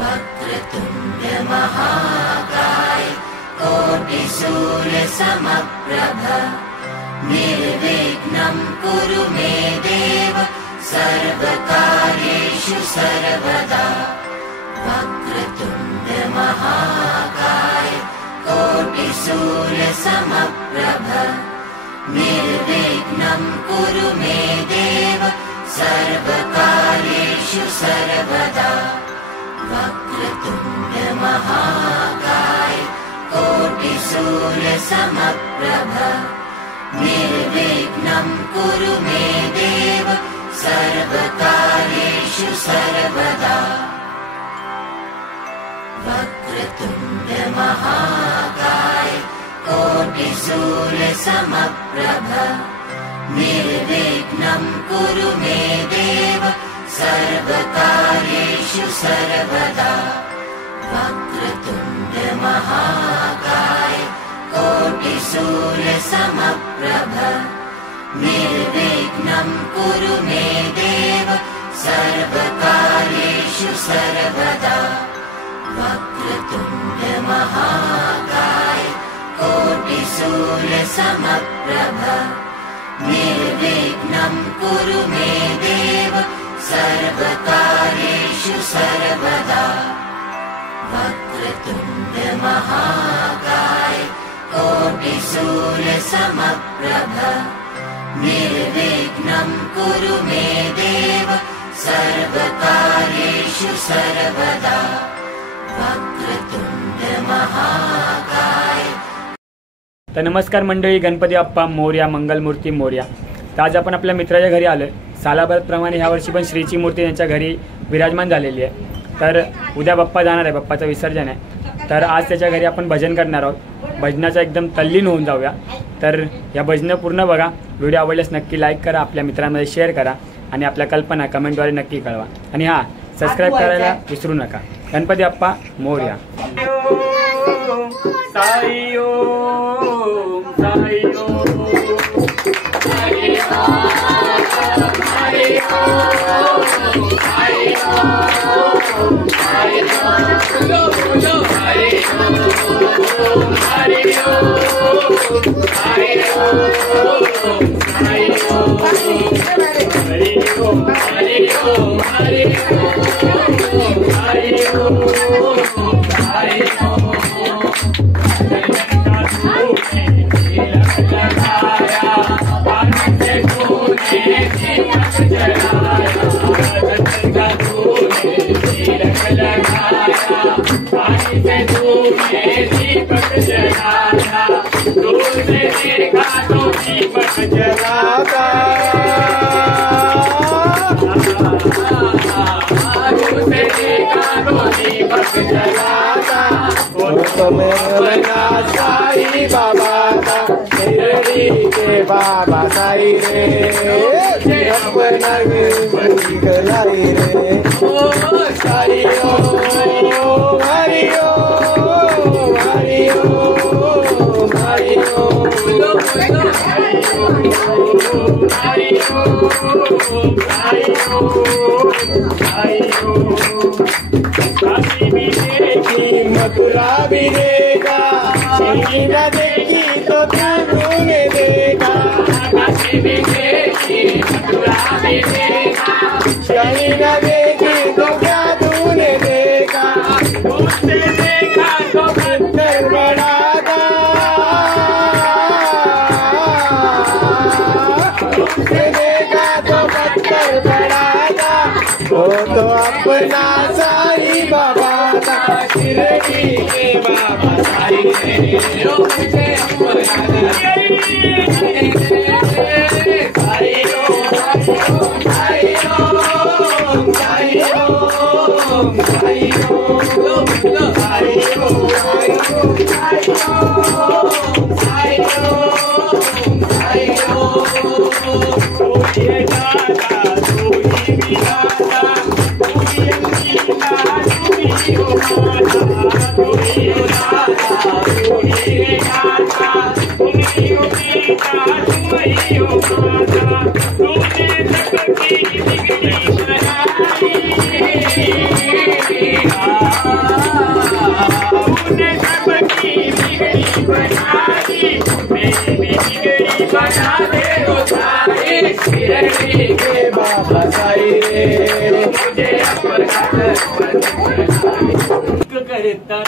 वक्रतुण्ड महाकाय कोटिसूर्यसमप्रभ निर्विघ्नं कुरु मे देव सर्वकार्येषु सर्वदा। वक्रतुण्ड महाकाय कोटिसूर्यसमप्रभ निर्विघ्नं कुरु मे देव सर्वकार्येषु सर्वदा। वक्रतुण्ड महाकाय कोटिसूर्यसमप्रभ निर्विघ्नं कुरु मे देव सर्वकार्येषु सर्वदा। वक्रतुण्ड महाकाय कोटिसूर्यसमप्रभ निर्विघ्नं कुरु मे देव सर्वकार्येषु सर्वदा। वक्रतुण्ड महाकाय कोटिसूर्यसमप्रभ निर्विघ्नं कुरु मे देव सर्वकार्येषु सर्वदा। वक्रतुण्ड महाकाय कोटिसूर्यसमप्रभ निर्विघ्नं कुरु मे देव सर्वकार्येषु सर्वदा। वक्रतुण्ड महाकाय कोटिसूर्यसमप्रभ निर्विघ्नं कुरु मे देव सर्वकार्येषु सर्वदा। वक्रतुण्ड महाकाय। तर नमस्कार मंडळी, गणपती बाप्पा मोरया, मंगलमूर्ती मोरया। तर आज आपण आपल्या मित्राच्या घरी आलोय। सालाभरप्रमाणे ह्या वर्षी पण श्रीची मूर्ती त्यांच्या घरी विराजमान झालेली आहे। तर उद्या बाप्पा जाणार आहे, बाप्पाचं विसर्जन आहे। तर आज त्याच्या घरी आपण भजन करणार आहोत। भजनाचा एकदम तल्लीन होऊन जाऊया। तर या भजनं पूर्ण बघा। व्हिडिओ आवडल्यास नक्की लाईक करा, आपल्या मित्रांमध्ये शेअर करा आणि आपल्या कल्पना कमेंटद्वारे नक्की कळवा। आणि हां, सबस्क्राईब करायला विसरू नका। गणपती बाप्पा मोरया। साई ओम साई ओम साई ओम साई ओम साई ओम साई साई बाबा के बाबा साई रे अपना गलाई रे। साई ओ हरि ओ हरि ओ हरि ओ हरि ओ काशी भी देखी मथुरा भी देखा, कहीं न देखी तो क्या तूने देखा। काशी भी देखी मथुरा भी देखा, कहीं न देखी तो क्या तूने देखा। उससे देखा तो पत्थर बड़ा था, उससे देखा तो पत्थर बड़ा था। वो तो अपना साई बाबा था, शिरडी के बाबा साई रे मुझे अपना साई ओम साई ओम साई ओम साई ओम साई ओम साई ओम साई ओम बना दे साई शिरडी के बाबा साई रे मुझे अपराध करता